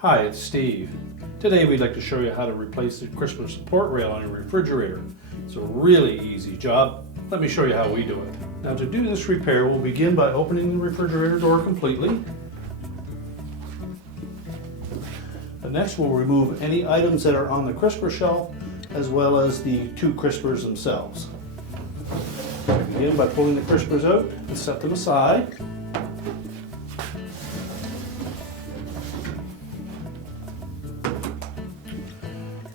Hi, it's Steve. Today we'd like to show you how to replace the crisper support rail on your refrigerator. It's a really easy job. Let me show you how we do it. Now to do this repair, we'll begin by opening the refrigerator door completely. And next we'll remove any items that are on the crisper shelf as well as the two crispers themselves. Begin by pulling the crispers out and set them aside.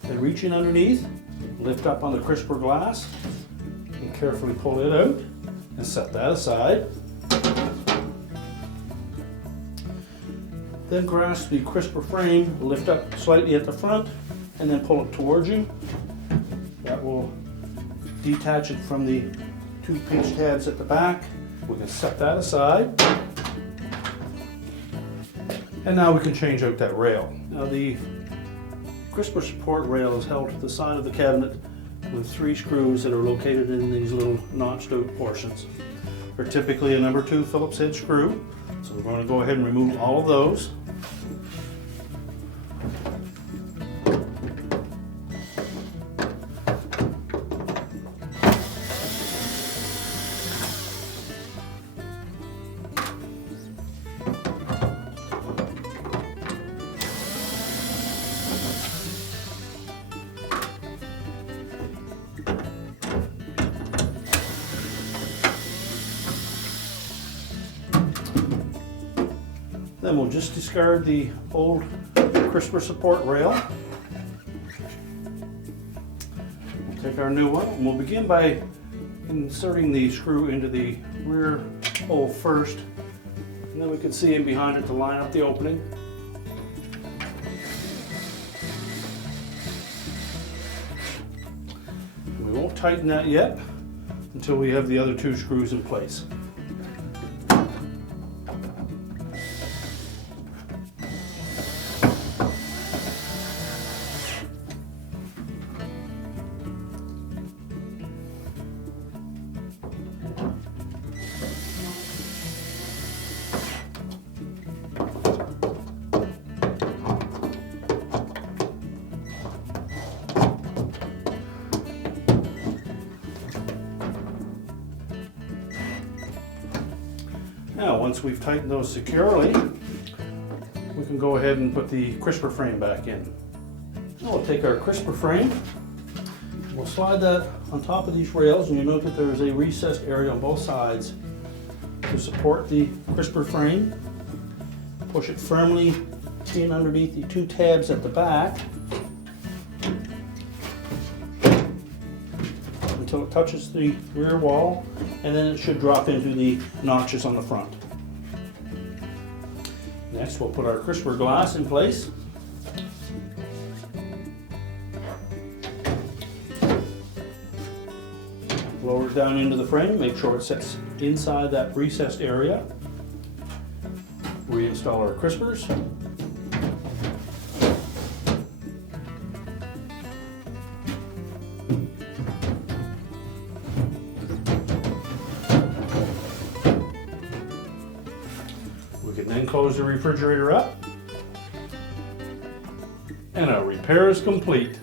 Then reach in underneath, lift up on the crisper glass, and carefully pull it out and set that aside. Then grasp the crisper frame, lift up slightly at the front, and then pull it towards you. That will detach it from the two pinch tabs at the back. We can set that aside. And now we can change out that rail. Now the crisper support rail is held to the side of the cabinet with 3 screws that are located in these little notched out portions. They're typically a number 2 Phillips head screw. So we're going to go ahead and remove all of those. Then we'll just discard the old crisper support rail. We'll take our new one and we'll begin by inserting the screw into the rear hole first. And then we can see in behind it to line up the opening. We won't tighten that yet until we have the other 2 screws in place. Now, once we've tightened those securely, we can go ahead and put the crisper frame back in. Now we'll take our crisper frame, we'll slide that on top of these rails, and you note that there is a recessed area on both sides to support the crisper frame. Push it firmly in underneath the 2 tabs at the back until it touches the rear wall, and then it should drop into the notches on the front. Next, we'll put our crisper glass in place. Lower it down into the frame, make sure it sits inside that recessed area. Reinstall our crispers. We can then close the refrigerator up, and our repair is complete.